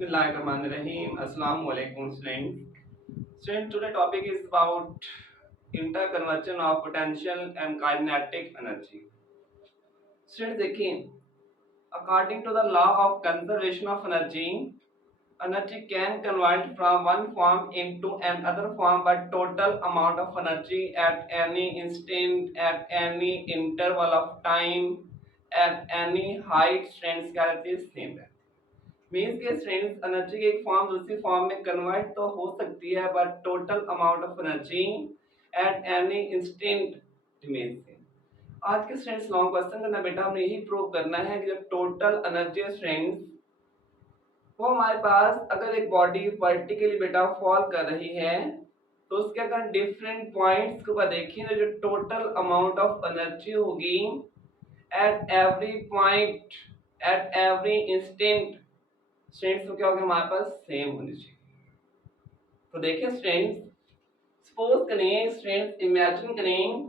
Bismillahirrahmanirrahim. Assalamu alaikum students. Students, today topic is about interconversion of potential and kinetic energy. Students, देखिए, according to the law of conservation of energy, energy can convert from one form into another form, but total amount of energy at any instant, at any interval of time, at any height, students, क्या रहती है same है. Means के strength energy के एक form दूसरी form में convert तो हो सकती है but total amount of energy at any instant image से. आज के स्ट्रेंथ लॉन्ग क्वेश्चन करना बेटा हमने यही प्रूव करना है कि जो टोटल एनर्जी स्ट्रेंथ वो हमारे पास अगर एक बॉडी वर्टिकली बेटा फॉल कर रही है तो उसके अगर डिफरेंट पॉइंट्स के ऊपर देखिए तो जो टोटल अमाउंट ऑफ एनर्जी होगी eight every point at every instant strength तो क्या होगा हमारे पास सेम होनी चाहिए. तो देखिए स्ट्रेंथ सपोज करें स्ट्रेंथ इमेजिन करें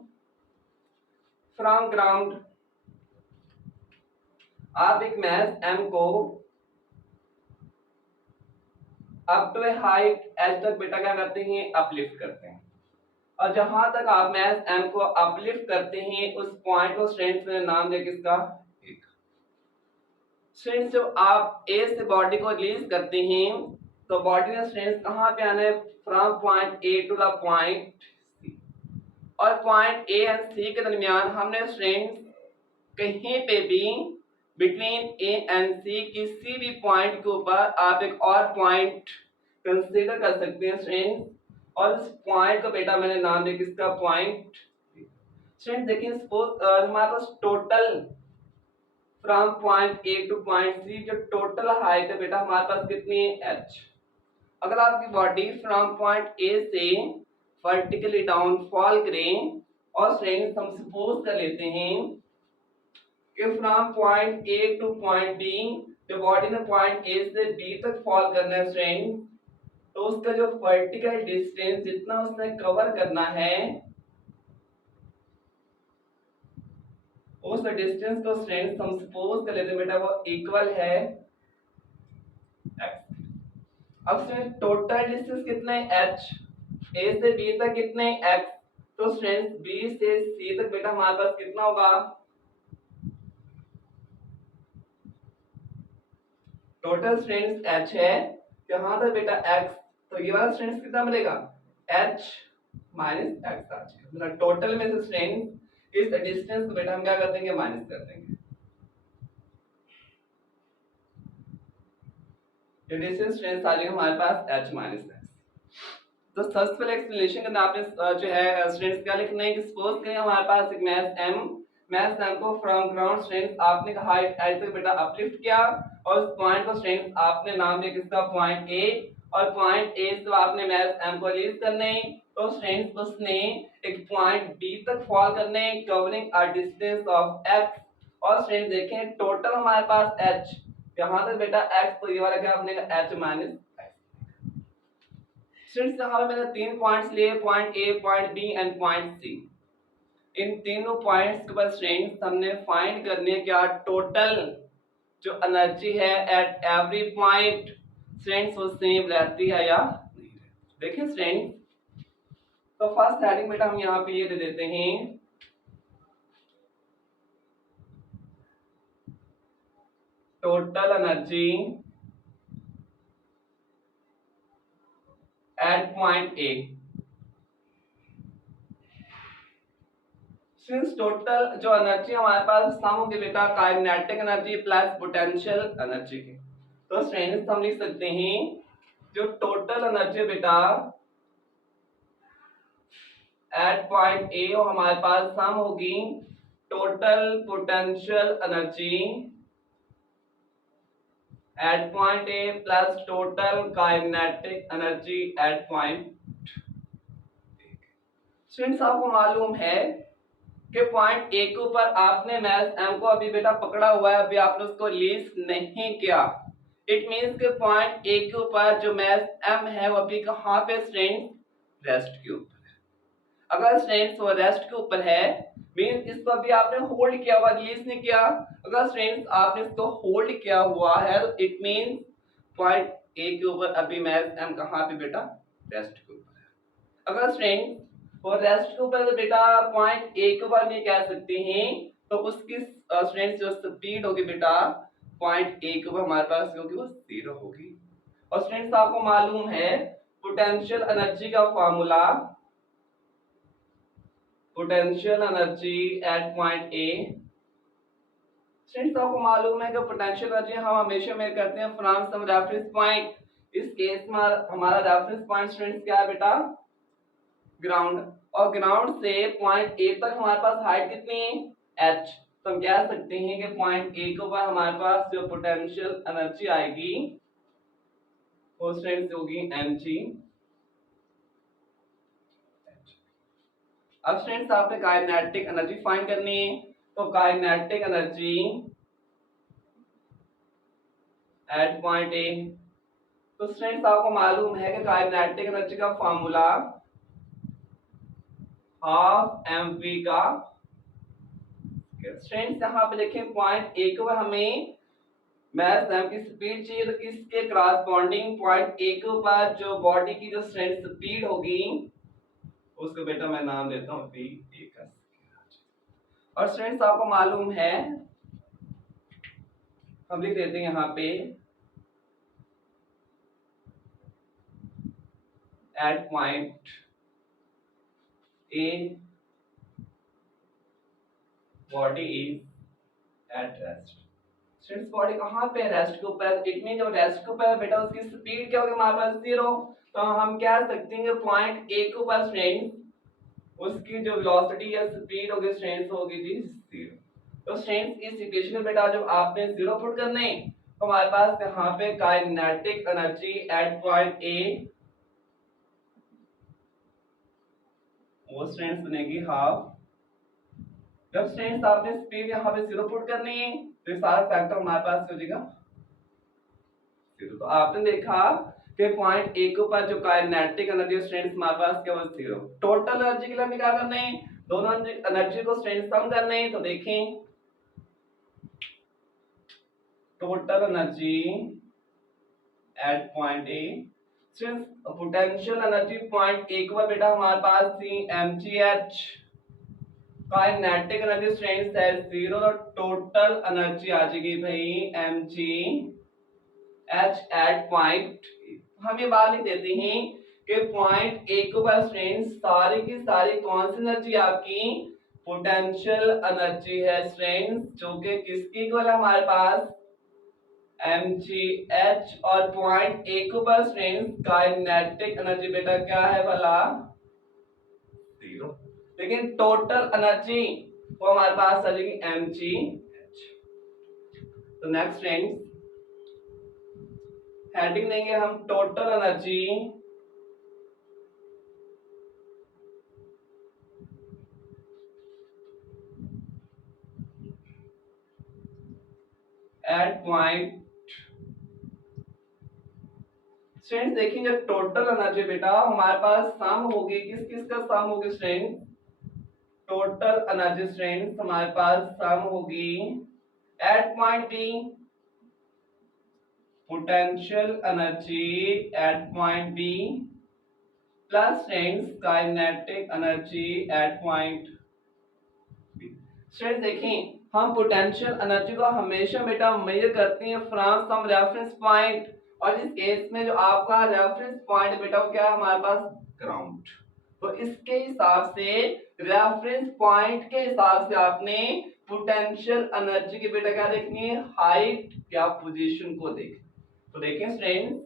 फ्रॉम ग्राउंड आप एक मैस m को up to a height h तक बेटा क्या करते हैं अपलिफ्ट करते हैं और जहां तक आप मैस m को अपलिफ्ट करते हैं उस पॉइंट को स्ट्रेंथ में नाम दे किसका स्ट्रेंथ. जब आप ए से बॉडी को रिलीज करते हैं तो बॉडी का स्ट्रेंथ कहां पे आना है from point A to the point C और पॉइंट ए एंड सी के दरमियान हमने स्ट्रेंथ कहीं पे भी बिटवीन ए एंड सी किसी भी पॉइंट के ऊपर आप एक और पॉइंट कंसीडर कर सकते हैं स्ट्रेंथ और इस पॉइंट को बेटा मैंने नाम दिया किसका पॉइंट स्ट्रेंथ. देखिए सपोज हमारे पास total from point A to point c जो टोटल हाइट है बेटा हमारे पास कितनी है h. अगर आपकी बॉडी फ्रॉम पॉइंट ए से वर्टिकली डाउन फॉल करें और स्ट्रेंथ हम सपोज कर लेते हैं कि from point A to point B जो बॉडी ने पॉइंट ए से बी तक फॉल करना है स्ट्रेंथ तो उसका जो वर्टिकल डिस्टेंस जितना उसने कवर करना है उस डिस्टेंस को स्ट्रेंथ हम सपोज कर लेते हैं बेटा वो इक्वल है x. अब स्ट्रेंथ टोटल डिस्टेंस कितना है h a से b तक कितने x तो स्ट्रेंथ b से c तक बेटा हमारे पास कितना होगा टोटल स्ट्रेंथ h है यहाँ तक बेटा x तो ये वाला स्ट्रेंथ कितना मिलेगा h माइनस x आ जाएगा. मतलब टोटल में से स्ट्रेंथ इस डिस्टेंस को बेटा हम क्या कर देंगे माइनस कर देंगे. ये डिस्टेंस स्ट्रेंथ आ जाएगा हमारे पास h माइनस x. तो सबसे पहले एक्सप्लेनेशन करना आपने जो है स्ट्रेंथ क्या लिखना है कि सपोज करें हमारे पास एक मैस m को फ्रॉम ग्राउंड स्ट्रेंथ आपने हाइट h तक बेटा अपलिफ्ट किया और उस पॉइंट को स्ट्रेंथ आपने नाम दिया किसका पॉइंट a और पॉइंट a से आपने मैस m को रिलीज करने तो स्ट्रेंथ उसने एक पॉइंट b तक फॉल करने covering a distance of x और स्ट्रेंथ देखें टोटल हमारे पास h यहां तक बेटा x तो ये वाला क्या बनेगा h माइनस स्ट्रेंथ से हमें मैंने तीन पॉइंट्स लिए point a point b and point c. इन तीनों पॉइंट्स के बाद स्ट्रेंथ हमने फाइंड करनी है क्या टोटल जो एनर्जी है एट एवरी पॉइंट स्ट्रेंथ वो सेम रहती है या नहीं. देखिए स्ट्रेंथ तो फर्स्ट हेडिंग बेटा हम यहाँ पे ये दे देते हैं total energy at point A. Since total जो एनर्जी हमारे पास सम होगी बेटा kinetic energy plus potential energy की तो स्ट्रेंथ हम लिख सकते हैं जो टोटल एनर्जी बेटा एट पॉइंट ए हमारे पास सम होगी total potential energy at point A plus total kinetic energy at point. Students आपको मालूम है कि पॉइंट ए के ऊपर आपने मैस m को अभी बेटा पकड़ा हुआ है अभी आपने उसको रिलीज नहीं किया. इट मींस कि पॉइंट ए के ऊपर जो मैस m है वो अभी कहां पे स्ट्रेंथ रेस्ट के ऊपर है. अगर स्ट्रेंथ वो रेस्ट के ऊपर है मींस इसको अभी आपने होल्ड किया हुआ रिलीज नहीं किया. अगर स्ट्रेंथ आपने इसको होल्ड किया हुआ है तो इट मींस पॉइंट ए के ऊपर, अभी मैथ एम कहाँ पे बेटा, रेस्ट के ऊपर है। अगर स्टूडेंट और रेस्ट के ऊपर तो बेटा पॉइंट ए के ऊपर में कह सकते हैं, तो उसकी स्टूडेंट जो स्पीड होगी बेटा पॉइंट ए के ऊपर हमारे पास होगी वो 0 होगी। और स्टूडेंट्स आपको मालूम है पोटेंशियल एनर्जी का formula, potential energy at point A. Students आपको मालूम है कि पोटेंशियल एनर्जी हम हमेशा मेजर करते हैं फ्रॉम सम रेफरेंस पॉइंट। इस केस में हमारा रेफरेंस पॉइंट स्टूडेंट्स क्या है बेटा, ग्राउंड। और ग्राउंड से पॉइंट ए तक हमारे पास हाइट कितनी है, h। तो हम कह सकते हैं कि पॉइंट ए के ऊपर हमारे पास जो पोटेंशियल एनर्जी आएगी वो स्टूडेंट्स होगी mg। अब स्टूडेंट्स आपने काइनेटिक एनर्जी फाइंड करनी है, तो काइनेटिक एनर्जी एट पॉइंट ए। तो स्टूडेंट्स आपको मालूम है कि काइनेटिक एनर्जी का फॉर्मूला हाफ mv का। स्टूडेंट्स यहाँ पे देखें पॉइंट ए के ऊपर हमें मैथ एम की स्पीड चाहिए, तो इसके क्रॉसबॉन्डिंग पॉइंट ए के ऊपर जो बॉडी की जो स्ट्रेंथ स्पीड होगी उसको बेटा मैं नाम देता हूँ v a का। और स्टूडेंट्स आपको मालूम है हम लिख देते हैं यहाँ पे at point A body is at rest. Students body कहाँ पे, रेस्ट के ऊपर। इट मीन जब रेस्ट के ऊपर बेटा उसकी स्पीड क्या होगी हमारे पास 0। तो हम क्या सकते हैं पॉइंट ए के ऊपर स्ट्रेंथ उसकी जो वेलोसिटी या स्पीड होगी स्ट्रेंथ होगी जी 0। तो स्ट्रेंथ इस इक्वेशन में बेटा जब आपने 0 पुट करने तो हमारे पास यहाँ पे काइनेटिक एनर्जी एट पॉइंट ए वो स्ट्रेंथ बनेगी हाफ। जब स्ट्रेंथ आपने स्पीड यहाँ पे 0 पुट करनी है तो सारा फैक्टर हमारे पास हो जाएगा 0। तो आपने देखा कि पॉइंट ए के ऊपर जो काइनेटिक एनर्जी स्ट्रेंथ हमारे पास क्या 0। टोटल एनर्जी के लिए हमें क्या करना है, दोनों एनर्जी को स्ट्रेंथ सम करना है। तो देखें total energy at point A, since potential energy point A के ऊपर बेटा हमारे पास थी mgh, काइनेटिक एनर्जी स्ट्रेंथ है 0, तो टोटल एनर्जी आ जाएगी भाई mg h एट पॉइंट। हम ये बात लिख देते हैं कि पॉइंट ए के ऊपर स्ट्रेंथ सारी की सारी कौन सी एनर्जी आपकी पोटेंशियल एनर्जी है स्ट्रेंथ, जो कि किसकी इक्वल है हमारे पास mgh। और पॉइंट ए के ऊपर स्ट्रेंथ काइनेटिक एनर्जी बेटा क्या है भला 0, लेकिन टोटल एनर्जी वो हमारे पास आ जाएगी mgh। तो नेक्स्ट फ्रेंड्स हेडिंग देंगे हम total energy at point. Students देखिए जब टोटल एनर्जी बेटा हमारे पास सम होगी, किस किस का सम होगी स्टूडेंट, टोटल एनर्जी स्ट्रेंथ हमारे पास सम होगी at point B potential energy at point B plus strength kinetic energy at point B. Students देखें हम पोटेंशियल एनर्जी को हमेशा बेटा मेजर करते हैं फ्रॉम सम रेफरेंस पॉइंट, और इस केस में जो आपका रेफरेंस पॉइंट बेटा वो क्या है हमारे पास ग्राउंड। तो इसके हिसाब से रेफरेंस पॉइंट के हिसाब से आपने पोटेंशियल एनर्जी की बेटा क्या देखनी है, हाइट या पोजीशन को देख। तो देखें student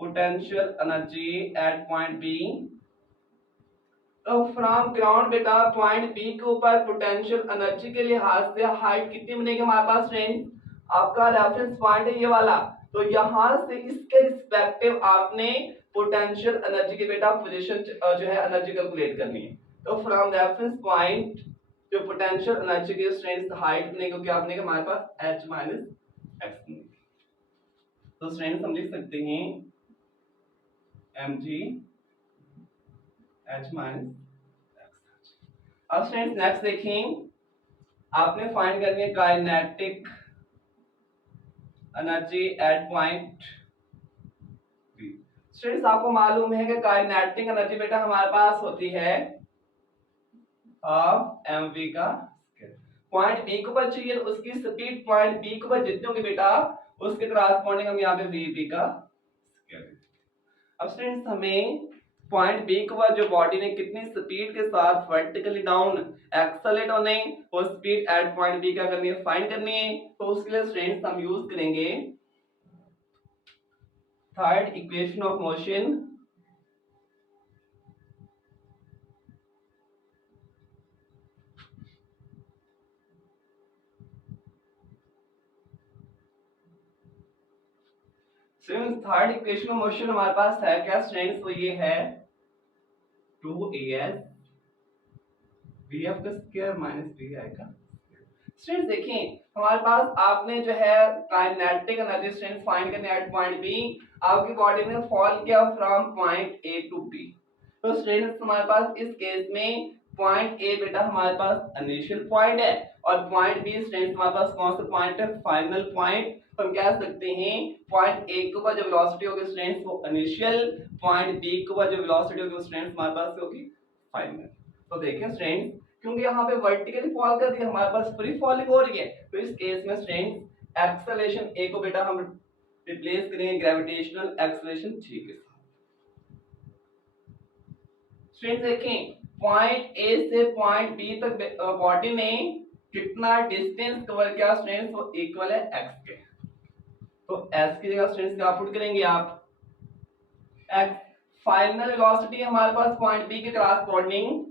potential energy at point B, तो फ्रॉम ग्राउंड बेटा पॉइंट बी के ऊपर पोटेंशियल एनर्जी के लिहाज से हाइट कितनी बनेगी हमारे पास फ्रेंड, आपका रेफरेंस पॉइंट है ये वाला। तो यहां से इसके रिस्पेक्टिव आपने पोटेंशियल एनर्जी की बेटा पोजीशन जो है एनर्जी कैलकुलेट करनी है। तो फ्रॉम रेफरेंस पॉइंट जो पोटेंशियल एनर्जी की स्ट्रेंथ हाइट बनेगी क्या बनेगा हमारे पास h माइनस x। तो स्ट्रेंथ हम लिख सकते हैं mg h माइनस x। अब स्टूडेंट्स नेक्स्ट देखें आपने फाइंड करनी है kinetic energy at point B. Students आपको मालूम है कि काइनेटिक एनर्जी बेटा हमारे पास होती है हाफ एम वी का स्क्वायर। पॉइंट बी के ऊपर चाहिए उसकी स्पीड पॉइंट बी के ऊपर जितनी होगी बेटा उसके करस्पॉन्डिंग हम यहाँ पे वी बी का स्क्वायर। अब स्टूडेंट्स हमें पॉइंट बी के बाद जो बॉडी ने कितनी स्पीड के साथ वर्टिकली डाउन एक्सेलरेट होने और स्पीड एट पॉइंट बी क्या करनी है फाइंड करनी है। तो उसके लिए स्टूडेंट्स हम यूज करेंगे third equation of motion. Third equation of motion हमारे पास है क्या स्टूडेंट्स, तो ये है 2as vf का स्क्वायर माइनस vi का। स्टूडेंट्स देखें हमारे पास आपने जो है काइनेटिक एनर्जी स्ट्रेंथ फाइंड करने एट पॉइंट बी, आपकी बॉडी ने फॉल किया from point A to B. तो स्टूडेंट्स हमारे पास इस केस में पॉइंट ए बेटा हमारे पास इनिशियल पॉइंट है और पॉइंट बी स्टूडेंट्स हमारे पास कौन सा पॉइंट है फाइनल पॉइंट। तो हम कह सकते हैं पॉइंट ए के ऊपर जो वेलोसिटी होगी स्टूडेंट्स वो इनिशियल, पॉइंट बी के ऊपर जो वेलोसिटी होगी स्टूडेंट्स हमारे पास होगी फाइनल। तो देखिए स्टूडेंट्स क्योंकि यहाँ पे वर्टिकली फॉल कर दिया हमारे पास फ्री फॉलिंग हो रही है, तो इस केस में स्ट्रेंथ एक्सेलरेशन ए को बेटा हम रिप्लेस करेंगे ग्रेविटेशनल एक्सेलरेशन जी के साथ। स्ट्रेंथ देखें पॉइंट ए से पॉइंट बी तक बॉडी ने कितना डिस्टेंस कवर किया स्ट्रेंथ वो इक्वल है x के। तो s की जगह स्ट्रेंथ क्या पुट करेंगे आप x। फाइनल वेलोसिटी हमारे पास पॉइंट बी के करस्पॉन्डिंग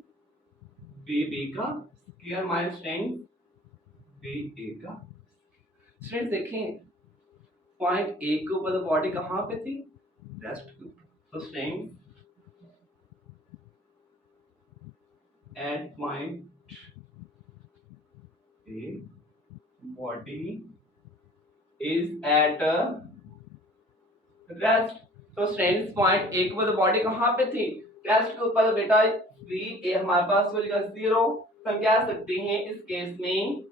बी का स्क्वायर माइनस स्ट्रेंथ बी ए का। स्टूडेंट्स देखें पॉइंट ए के ऊपर बॉडी कहां पे थी रेस्ट के ऊपर, तो strength eight point A body is at rest. तो स्ट्रेंथ पॉइंट ए के ऊपर बॉडी कहां पे थी रेस्ट के ऊपर, बेटा वी ए हमारे पास हो जाएगा 0। तो हम कह सकते हैं इस केस में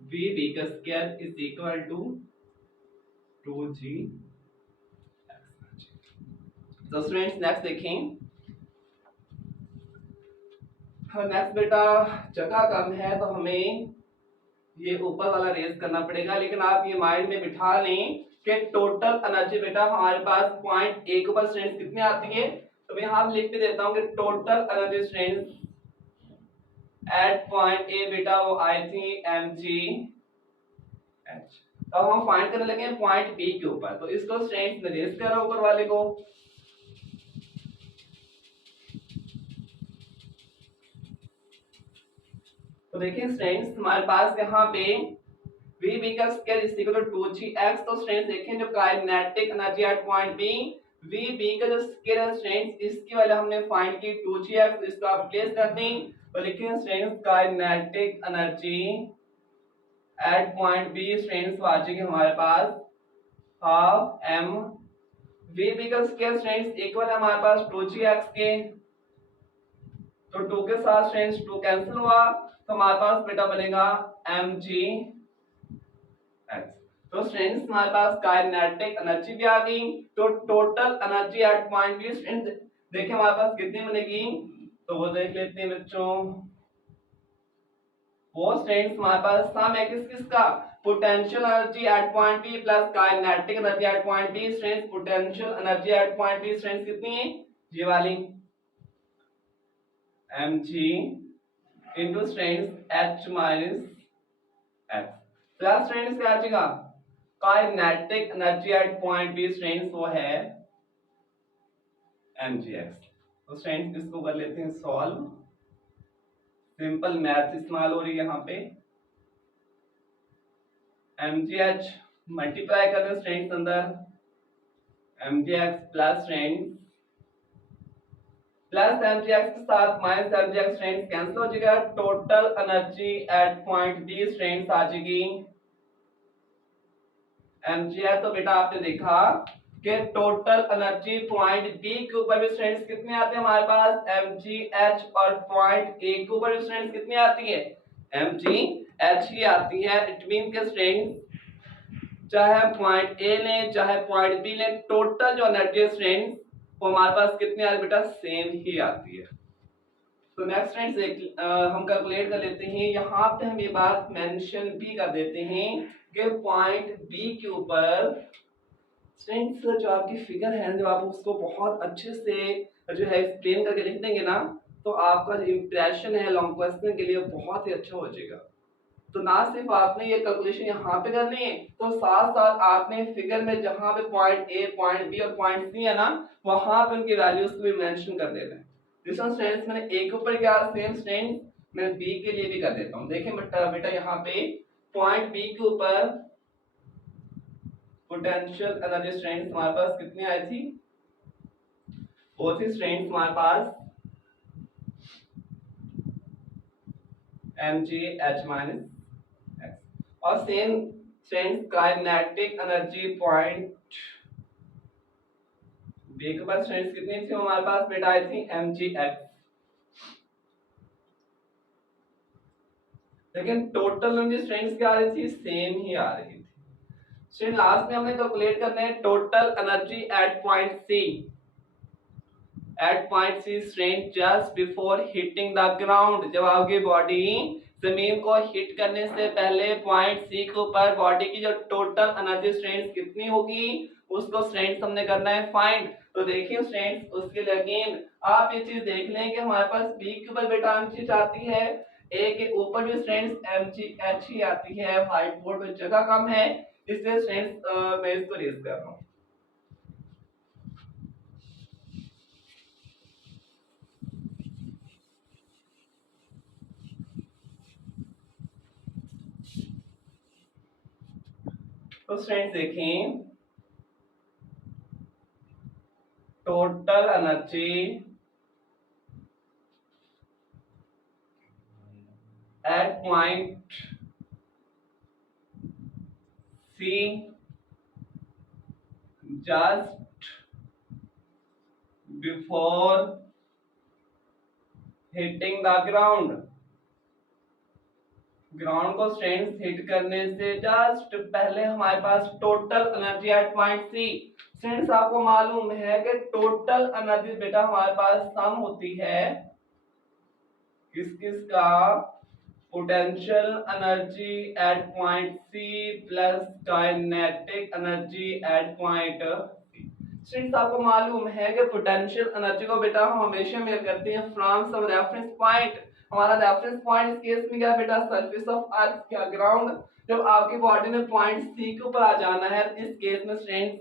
वी बी का square is equal to 2g। तो स्टूडेंट्स नेक्स्ट देखें, नेक्स्ट बेटा जगह कम है तो हमें ये ऊपर वाला रेज करना पड़ेगा, लेकिन आप ये माइंड में बिठा लें कि टोटल एनर्जी बेटा हमारे पास पॉइंट ए के ऊपर स्ट्रेंथ कितनी आती है। तो मैं यहाँ लिख के देता हूँ कि total energy strength eight point ए बेटा वो आई थी mg h। अब हम फाइंड करने लगे पॉइंट बी के ऊपर, तो इसको स्ट्रेंथ में रेज करो ऊपर वाले को। तो देखिए स्ट्रेंथ हमारे पास यहाँ पे v b का square is equal to 2gx। तो स्ट्रेंथ देखें जो kinetic energy at point B v b का जो स्क्वायर है स्ट्रेंथ इसकी वाले हमने फाइंड की 2gx, तो इसको आप रिप्लेस कर दें तो लिखें strength kinetic energy at point B strength आ जाएगी हमारे पास हाफ m v b का स्क्वायर स्ट्रेंथ इक्वल है हमारे पास 2gx के। तो 2 के साथ स्ट्रेंथ 2 कैंसिल हुआ तो हमारे पास बेटा बनेगा mg h। तो स्ट्रेंथ हमारे पास काइनेटिक एनर्जी भी आ गई। तो total energy at point B strength देखिए हमारे पास कितनी बनेगी, तो वो देख लेते हैं बच्चों। वो स्ट्रेंथ हमारे पास सम है किस किसका potential energy at point B plus kinetic energy at point B strength. Potential energy at point B strength कितनी है ये वाली mg into strength h minus x plus strength क्या आ जाएगा kinetic energy at point B strength वो है mgx। तो स्ट्रेंथ इसको कर लेते हैं सॉल्व, सिंपल मैथ इस्तेमाल हो रही है यहाँ पे। mgh मल्टीप्लाई कर दें स्ट्रेंथ अंदर mgx plus strength plus mgx के साथ माइनस mgx स्ट्रेंथ कैंसिल हो जाएगा। Total energy at point B strength आ जाएगी mgh। तो बेटा आपने देखा कि टोटल एनर्जी पॉइंट बी के ऊपर भी स्ट्रेंथ कितनी आती है हमारे पास mgh, और पॉइंट ए के ऊपर भी स्ट्रेंथ कितनी आती है mgh ही आती है। इट मीन के स्ट्रेंथ चाहे पॉइंट ए लें चाहे पॉइंट बी लें, टोटल जो एनर्जी स्ट्रेंथ वो हमारे पास कितनी आ रही बेटा, सेम ही आती है। तो नेक्स्ट फ्रेंड्स हम कैलकुलेट कर लेते हैं। यहाँ पे हम ये बात मेंशन भी कर देते हैं कि पॉइंट बी के ऊपर फ्रेंड्स जो आपकी फिगर है, जब आप उसको बहुत अच्छे से जो है एक्सप्लेन करके लिख देंगे ना, तो आपका जो इंप्रेशन है लॉन्ग क्वेश्चन के लिए बहुत ही अच्छा हो जाएगा। तो ना सिर्फ आपने ये कैलकुलेशन यहाँ पे करनी है, तो साथ साथ आपने फिगर में जहाँ पे पॉइंट ए पॉइंट बी और पॉइंट सी है ना, वहां पे उनकी वैल्यूज को भी मेंशन कर देना है। दिस वन स्टूडेंट्स मैंने ए के ऊपर किया, सेम स्टूडेंट मैं बी के लिए भी कर देता हूँ। देखें बेटा यहाँ पे पॉइंट बी के ऊपर पोटेंशियल एनर्जी स्ट्रेंथ हमारे पास कितनी आई थी, वो थी स्ट्रेंथ हमारे पास mgh - और same strength kinetic energy point B के पास स्ट्रेंथ कितनी थी हमारे पास बेटा, आई थी mgx। लेकिन टोटल एनर्जी स्ट्रेंथ क्या आ रही थी, सेम ही आ रही थी। स्टूडेंट लास्ट में हमने कैलकुलेट करना है total energy at point C, at point C strength just before hitting the ground. जब आपकी बॉडी जमीन को हिट करने से पहले पॉइंट सी के ऊपर बॉडी की जो टोटल एनर्जी स्ट्रेंथ कितनी होगी, उसको स्ट्रेंथ हमने करना है फाइंड। तो देखिए स्ट्रेंथ, उसके लिए अगेन आप ये चीज देख लें कि हमारे पास बी के ऊपर बेटा एमजी आती है, ए के ऊपर भी स्ट्रेंथ एमजीएच ही आती है। व्हाइट बोर्ड में जगह कम है, इसलिए स्ट्रेंथ मैं इसको रेज कर रहा हूँ। तो स्टूडेंट्स देखें, total energy at point c just before hitting the ground, ground को स्ट्रेंथ हिट करने से जस्ट पहले हमारे पास total energy at point C. Students आपको मालूम है कि टोटल एनर्जी बेटा हमारे पास सम होती है किस किस का, potential energy at point C plus kinetic energy at point C. Students आपको मालूम है कि पोटेंशियल एनर्जी को बेटा हम हमेशा मेजर करते हैं फ्रॉम सम रेफरेंस पॉइंट। हमारा रेफरेंस पॉइंट इस केस में क्या बेटा, सरफेस ऑफ अर्थ, क्या ग्राउंड। जब आपकी बॉडी में पॉइंट सी के ऊपर आ जाना है, इस केस में स्ट्रेंथ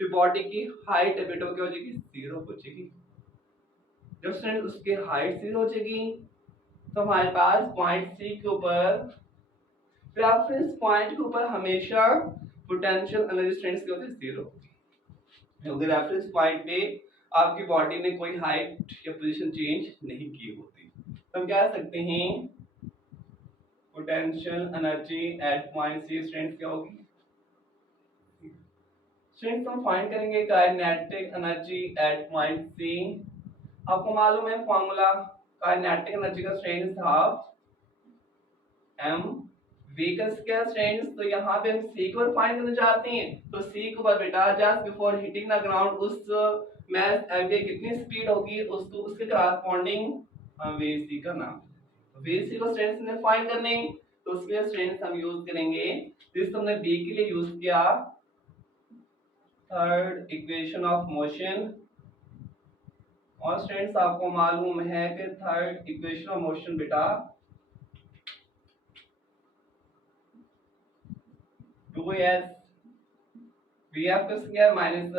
बॉडी की हाइट बेटा क्या हो जाएगी, जीरो हो जाएगी। जब स्ट्रेंथ उसकी हाइट जीरो हो जाएगी, तो हमारे पास पॉइंट सी के ऊपर रेफरेंस पॉइंट के ऊपर हमेशा पोटेंशियल एनर्जी स्ट्रेंथ क्या होती है, जीरो, क्योंकि रेफरेंस पॉइंट पे आपकी बॉडी ने कोई हाइट या पोजीशन चेंज नहीं की होती। तो हम क्या कह सकते हैं, potential energy at point C strength क्या होगी, स्ट्रेंथ हम फाइंड करेंगे kinetic energy at point C. आपको मालूम है फॉर्मूला, काइनेटिक एनर्जी का स्ट्रेंथ हाफ एम वी का स्क्वायर स्ट्रेंथ। तो यहाँ पे हम सी को फाइंड करना चाहते हैं, तो सी को ऊपर बेटा just before hitting the ground उस मैस एम की कितनी स्पीड होगी, उसको उसके करस्पॉन्डिंग वी सी का नाम, वी सी को स्ट्रेंथ में फाइंड करने, तो उसके स्ट्रेंथ हम यूज करेंगे जिस हमने बी के लिए यूज किया, थर्ड इक्वेशन ऑफ मोशन। और स्टूडेंट्स आपको मालूम है कि थर्ड इक्वेशन ऑफ मोशन बेटा 2s vf का स्क्वायर माइनस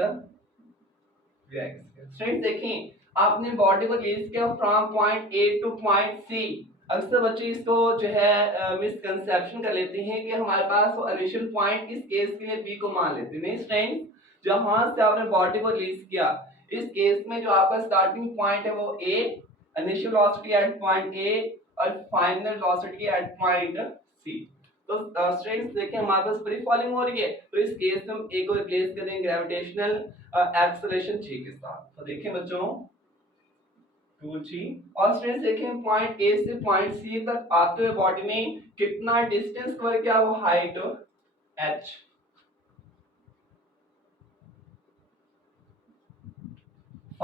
vx। स्टूडेंट्स देखें, आपने बॉडी को रिलीज किया from point A to point C. अक्सर बच्चे इसको जो है मिसकंसेप्शन कर लेते हैं कि हमारे पास वो इनिशियल पॉइंट इस केस के लिए बी को मान लेते हैं। नहीं स्टूडेंट्स, जहां से आपने बॉडी को रिलीज किया, इस केस में जो आपका स्टार्टिंग पॉइंट है वो a, initial velocity at point a और final velocity at point c. तो स्टूडेंट्स देखिए हमारे पास फ्री फॉलिंग हो रही है, तो इस केस में हम ए को रिप्लेस करेंगे ग्रेविटेशनल एक्सेलरेशन जी के साथ। तो देखिए बच्चों 2g, और स्टूडेंट्स देखें पॉइंट ए से पॉइंट सी तक आते हुए बॉडी में कितना डिस्टेंस कवर किया, वो हाइट h।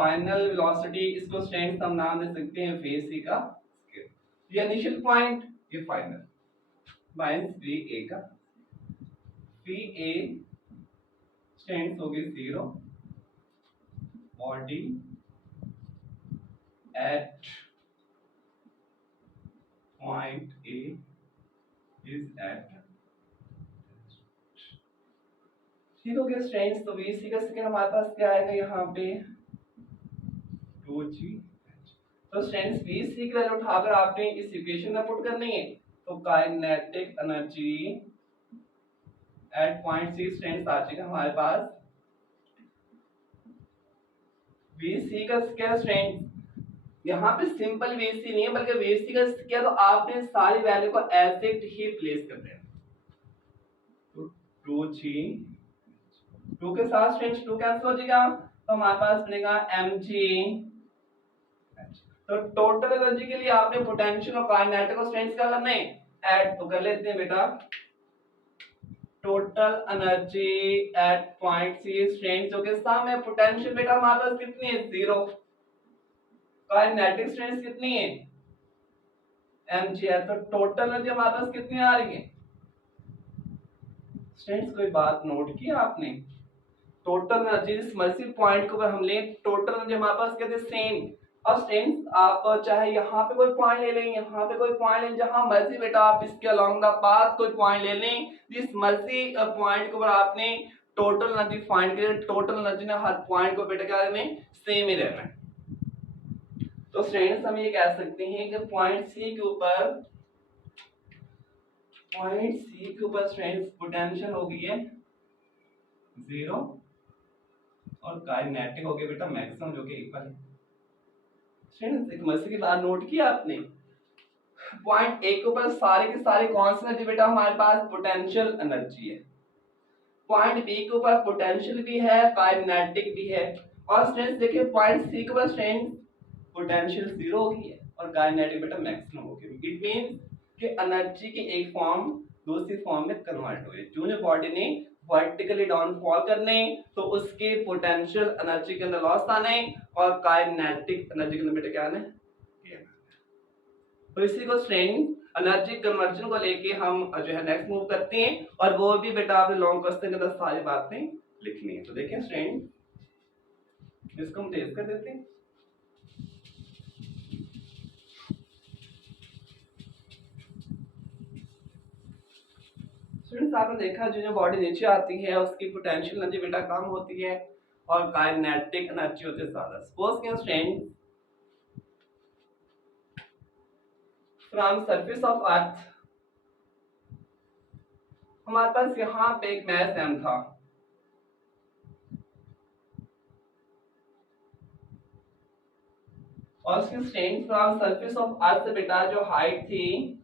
फाइनल वेलोसिटी, इसको स्ट्रेंथ हम नाम दे सकते हैं वी सी का स्केल। ये इनिशियल पॉइंट, ये फाइनल माइनस वी ए का, वी ए स्ट्रेंथ होगी 0, body at point A is at, ठीक हो गया स्ट्रेंथ। तो वी सी का स्केल हमारे पास क्या आएगा यहाँ पे 2g। तो स्ट्रेंथ वी सी की वैल्यू उठाकर आपने इस इक्वेशन में पुट करनी है, तो kinetic energy at point C strength आ जाएगा हमारे पास वी सी का स्केल स्ट्रेंथ। यहाँ पे सिंपल वी सी नहीं है बल्कि वी सी का स्केल, तो आपने सारी वैल्यू को एज इट ही प्लेस कर देना। तो 2g, 2 के साथ स्ट्रेंथ 2 कैंसिल हो जाएगा, तो हमारे पास बनेगा mg। तो टोटल एनर्जी के लिए आपने पोटेंशियल और काइनेटिक और स्ट्रेंथ क्या करना है, ऐड तो कर लेते हैं बेटा। Total energy at point C strength जो कि सम है, पोटेंशियल बेटा हमारे पास कितनी है 0, काइनेटिक स्ट्रेंथ कितनी है mg है, तो टोटल एनर्जी हमारे पास कितनी आ रही है स्ट्रेंथ। कोई बात नोट की आपने, टोटल एनर्जी इस मर्सी पॉइंट को अगर हम लें, टोटल एनर्जी हमारे पास कहते हैं सेम। और स्ट्रेंथ आप चाहे यहाँ पे कोई पॉइंट ले लें, यहाँ पे कोई पॉइंट लें, जहां मर्जी बेटा आप इसके अलोंग द पाथ कोई पॉइंट ले लें, जिस मर्जी पॉइंट को आपने टोटल एनर्जी फाइंड करें, टोटल एनर्जी ने हर पॉइंट को बेटा क्या रहना सेम ही रहना है। तो स्ट्रेंथ हम ये कह सकते हैं कि पॉइंट सी के ऊपर स्ट्रेंथ पोटेंशियल हो गई है 0 और काइनेटिक हो गया बेटा मैक्सिमम जो कि इक्वल है। स्टूडेंट्स एक मजे की बात नोट की आपने, पॉइंट ए के ऊपर सारे के सारे कौन सी एनर्जी बेटा हमारे पास पोटेंशियल एनर्जी है, पॉइंट बी के ऊपर पोटेंशियल भी है काइनेटिक भी है। और स्ट्रेंथ देखिए पॉइंट सी के ऊपर स्ट्रेंथ पोटेंशियल 0 हो गई है और काइनेटिक बेटा मैक्सिमम हो गई। इट मींस कि एनर्जी की एक फॉर्म दूसरी फॉर्म में कन्वर्ट हो गई। जो बॉडी ने वर्टिकली डाउनफॉल करने, तो उसके पोटेंशियल एनर्जी के अंदर लॉस आने और काइनेटिक एनर्जी के अंदर बेटा क्या आने। तो इसी को स्ट्रेंथ एनर्जी कन्वर्जन को लेके हम जो है नेक्स्ट मूव करते हैं, और वो भी बेटा आपने लॉन्ग क्वेश्चन के अंदर सारी बातें लिखनी है। तो देखिए स्ट्रेंथ, इसको हम तेज कर देते हैं। स्टूडेंट्स आपने देखा जो बॉडी नीचे आती है उसकी पोटेंशियल एनर्जी बेटा कम होती है और काइनेटिक एनर्जी होती है ज्यादा। सपोज के strength from surface of earth, हमारे पास यहाँ पे एक मास m था, और उसकी strength from surface of earth से बेटा जो हाइट थी,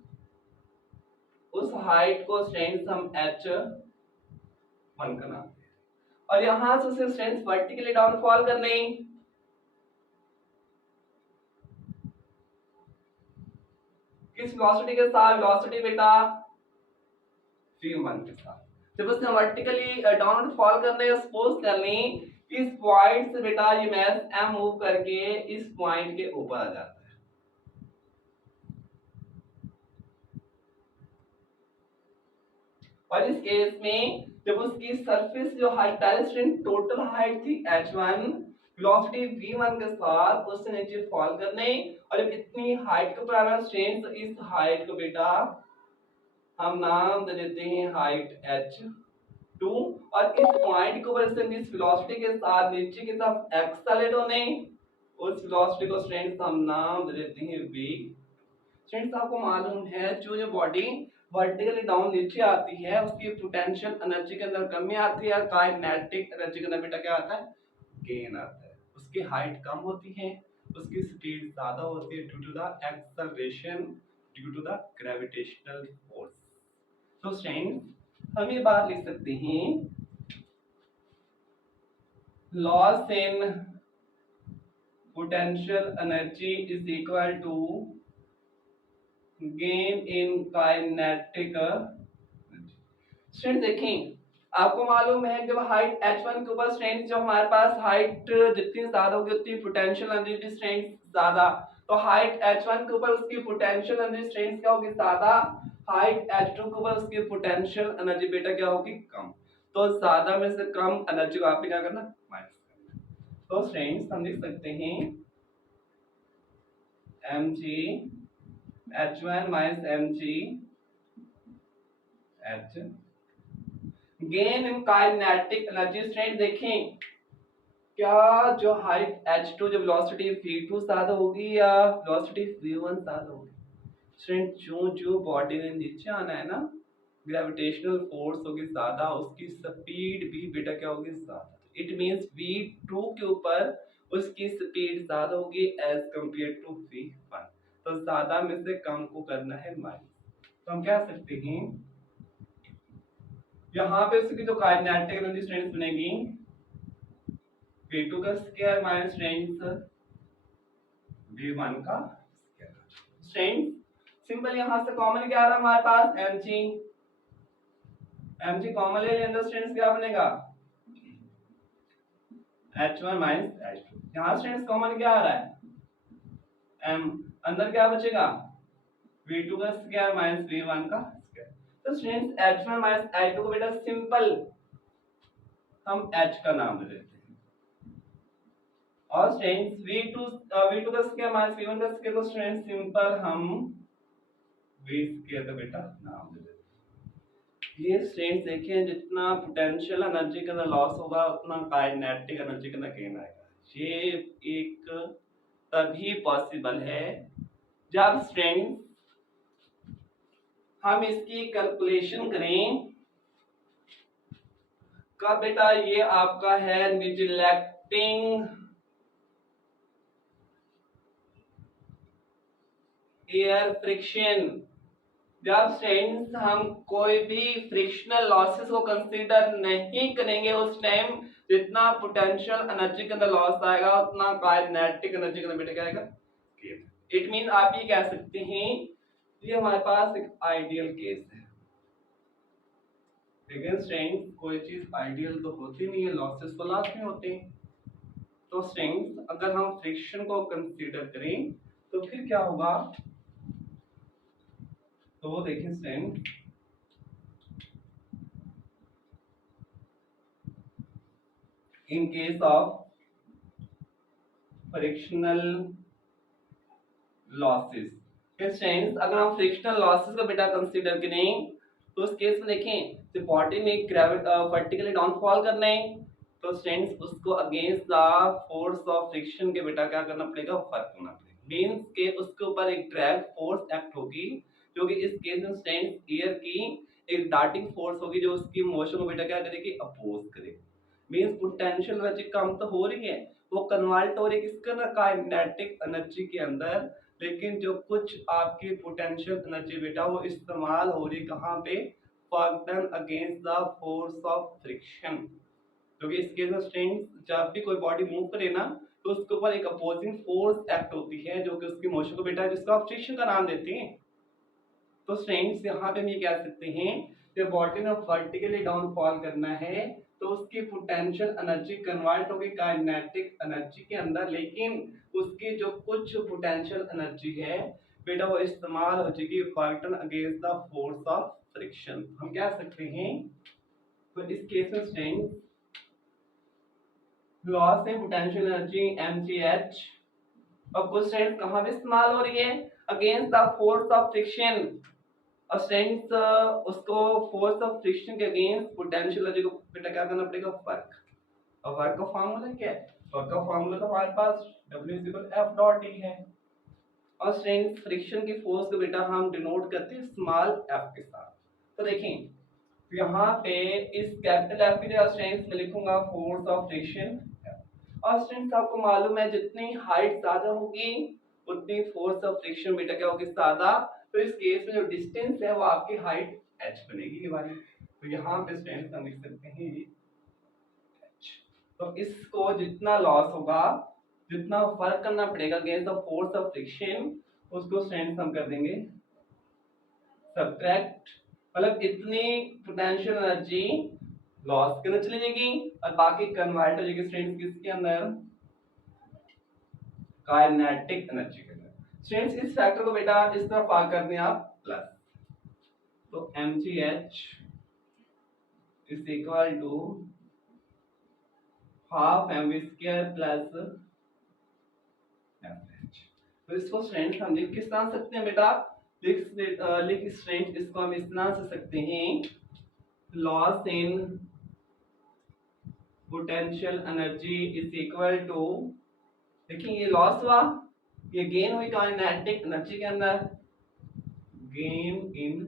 उस हाइट को स्ट्रेंथ हम h1 का नाम, और यहां से उसे स्ट्रेंथ वर्टिकली डाउनफॉल करने, किस वेलोसिटी के साथ, वेलोसिटी बेटा v1 के साथ। जब उसने वर्टिकली डाउनफॉल करने, सपोज करने इस पॉइंट से बेटा ये मास m मूव करके इस पॉइंट के ऊपर आ जाता है, और इस केस में जब उसकी सरफेस जो हाइट स्ट्रेंथ टोटल हाइट थी h1, वेलोसिटी v1 के साथ उससे नीचे फॉल करने, और जब इतनी हाइट के ऊपर आना स्ट्रेंथ, तो इस हाइट को बेटा हम नाम दे देते हैं हाइट h2, और इस पॉइंट के ऊपर से इस वेलोसिटी के साथ नीचे की तरफ एक्सेलरेट होने, उस वेलोसिटी को स्ट्रेंथ हम नाम दे देते हैं v। स्टूडेंट्स आपको मालूम है जो बॉडी वर्टिकली डाउन नीचे आती है उसकी पोटेंशियल एनर्जी के अंदर कमी आती है, काइनेटिक एनर्जी के अंदर बेटा क्या आता है गेन आता है। उसकी हाइट कम होती है, उसकी स्पीड ज्यादा होती है due to the acceleration, due to the gravitational force. तो स्टूडेंट्स हम ये बात लिख सकते हैं, loss in potential energy is equal to gain in kinetic. Student देखें आपको मालूम है जब हाइट h1 के ऊपर स्ट्रेंथ, जब हमारे पास हाइट जितनी ज्यादा होगी उतनी पोटेंशियल एनर्जी स्ट्रेंथ ज्यादा, तो हाइट h1 के ऊपर उसकी पोटेंशियल एनर्जी स्ट्रेंथ क्या होगी, ज्यादा। हाइट h2 के ऊपर उसकी पोटेंशियल एनर्जी बेटा क्या होगी, कम। तो ज्यादा में से कम एनर्जी को आपने क्या करना, माइनस करना। तो स्ट्रेंथ हम लिख सकते हैं mg h1 minus mg h। Gain in kinetic energy strength देखें, क्या जो हाइट h2 जो वेलोसिटी v2 ज्यादा होगी या वेलोसिटी v1 ज्यादा होगी। स्ट्रेंथ जो जो बॉडी ने नीचे आना है ना, ग्रेविटेशनल फोर्स होगी ज्यादा, उसकी स्पीड भी बेटा क्या होगी, ज्यादा। इट मींस v2 के ऊपर उसकी स्पीड ज्यादा होगी एज कंपेयर टू v1। तो ज्यादा में से कम को करना है माइनस। तो हम कह सकते हैं यहाँ पे उसकी जो काइनेटिक एनर्जी स्ट्रेंथ बनेगी v2 का स्क्वायर माइनस स्ट्रेंथ v1 का स्क्वायर। स्ट्रेंथ सिंपल यहाँ से कॉमन क्या आ रहा है हमारे पास, mg। mg कॉमन ले लेंगे, स्ट्रेंथ क्या बनेगा, h1 माइनस h2। यहाँ स्ट्रेंथ कॉमन क्या आ रहा है, m। अंदर क्या बचेगा, v2 का स्क्वायर माइनस v1 का स्क्वायर। तो स्ट्रेंथ h1 माइनस h2 को बेटा सिंपल हम h का नाम दे देते हैं, और स्ट्रेंथ v2 का स्क्वायर माइनस v1 का स्क्वायर को स्ट्रेंथ सिंपल हम v स्क्वायर का बेटा नाम दे देते हैं। ये स्ट्रेंथ देखें, जितना पोटेंशियल एनर्जी का लॉस होगा उतना काइनेटिक एनर्जी का गेन आएगा। ये एक तभी पॉसिबल है जब स्ट्रेंथ हम इसकी कैलकुलेशन करें, का बेटा ये आपका है निगलेक्टिंग एयर फ्रिक्शन। जब स्ट्रेंथ हम कोई भी फ्रिक्शनल लॉसेस को कंसीडर नहीं करेंगे, उस टाइम जितना पोटेंशियल एनर्जी के अंदर लॉस आएगा उतना काइनेटिक एनर्जी के अंदर बेटा क्या आएगा। इट मीन आप ये कह सकते हैं ये हमारे पास एक आइडियल केस है, लेकिन स्ट्रेंथ कोई चीज आइडियल तो होती नहीं है, लॉसेस तो लास्ट में होते हैं। तो स्ट्रेंथ अगर हम फ्रिक्शन को कंसीडर करें तो फिर क्या होगा, तो देखिए strength in case of frictional losses. Strength अगर हम फ्रिक्शनल लॉसेस को बेटा कंसीडर करें तो उस केस में देखें तो बॉडी में वर्टिकली डाउनफॉल करना है, तो स्ट्रेंथ उसको against the force of friction के बेटा क्या करना पड़ेगा, वर्क करना पड़ेगा। मींस के उसके ऊपर एक ड्रैग फोर्स एक्ट होगी, जो कि इस केस में स्ट्रेंथ एयर की एक डार्टिंग फोर्स होगी जो उसकी मोशन को बेटा क्या करेगी, अपोज करेगी। मींस पोटेंशियल एनर्जी कम तो हो रही है, वो कन्वर्ट हो रही है किसके अंदर, काइनेटिक एनर्जी के अंदर। लेकिन जो कुछ आपकी पोटेंशियल एनर्जी बेटा वो इस्तेमाल हो रही कहाँ पे, work done against the force of friction. क्योंकि इस केस में स्ट्रेंथ जब भी कोई बॉडी मूव करे ना तो उसके ऊपर एक अपोजिंग फोर्स एक्ट होती है जो कि उसकी मोशन को बेटा जिसका फ्रिक्शन का नाम देते हैं। तो स्ट्रेंथ यहाँ पे हम ये कह सकते हैं कि बॉडी ने वर्टिकली डाउन फॉल करना है तो उसकी पोटेंशियल एनर्जी कन्वर्ट होगी काइनेटिक एनर्जी के अंदर, लेकिन उसकी जो कुछ पोटेंशियल एनर्जी है बेटा वो इस्तेमाल हो जाएगी work done against the force of friction. हम कह सकते हैं तो इस केस में स्ट्रेंथ लॉस है पोटेंशियल एनर्जी mgh, और कुछ स्ट्रेंथ कहाँ पे इस्तेमाल हो रही है, against the force of friction. और स्ट्रेंथ उसको फोर्स ऑफ फ्रिक्शन के अगेंस्ट पोटेंशियल एनर्जी को बेटा क्या करना पड़ेगा, वर्क। और वर्क का फार्मूला क्या है, वर्क का फार्मूला तो हमारे पास W=F.E है, और स्ट्रेंथ फ्रिक्शन की फोर्स को बेटा हम डिनोट करते हैं स्मॉल f के साथ। तो देखें यहाँ पे इस कैपिटल F की जगह स्ट्रेंथ में लिखूंगा फोर्स ऑफ फ्रिक्शन, और स्ट्रेंथ आपको मालूम है जितनी हाइट ज्यादा होगी उतनी फोर्स ऑफ फ्रिक्शन बेटा क्या होगी, ज्यादा। तो इस केस में जो डिस्टेंस है वो आपकी हाइट h बनेगी ये वाली। तो यहाँ पे स्ट्रेंथ हम लिख सकते हैं h। तो इसको जितना लॉस होगा, जितना फर्क करना पड़ेगा against the force of friction, उसको स्ट्रेंथ हम कर देंगे सब्ट्रैक्ट, मतलब इतनी पोटेंशियल एनर्जी लॉस के अंदर चली जाएगी और बाकी कन्वर्ट हो जाएगी स्टूडेंट्स किसके अंदर, काइनेटिक एनर्जी के अंदर। स्टूडेंट्स इस फैक्टर को बेटा इस तरफ आ कर दें आप प्लस, तो mgh is equal to half mv square plus average. तो इसको स्ट्रेंथ हम लिख किस तरह सकते हैं बेटा, लिख स्ट्रेंथ इसको हम इस तरह से सकते हैं, loss in potential energy is equal to, देखिए ये लॉस हुआ, ये गेन हुई काइनेटिक एनर्जी के अंदर, gain in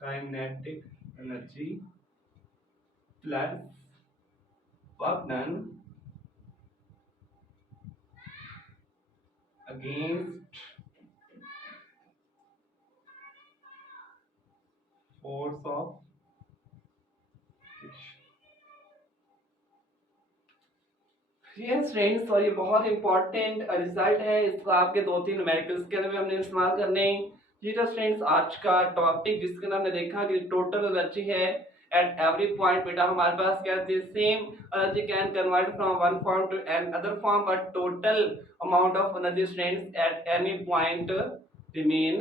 kinetic energy plus work done against force of, ये स्ट्रेंथ और ये बहुत इंपॉर्टेंट रिजल्ट है, इसको आपके 2-3 न्यूमेरिकल्स के अंदर भी हमने इस्तेमाल करने। ये तो स्ट्रेंथ आज का टॉपिक जिसके अंदर हमने देखा कि टोटल एनर्जी है एट एवरी पॉइंट, बेटा हमारे पास क्या है, same energy can convert from one form to another form, but total amount of energy strength at any point remain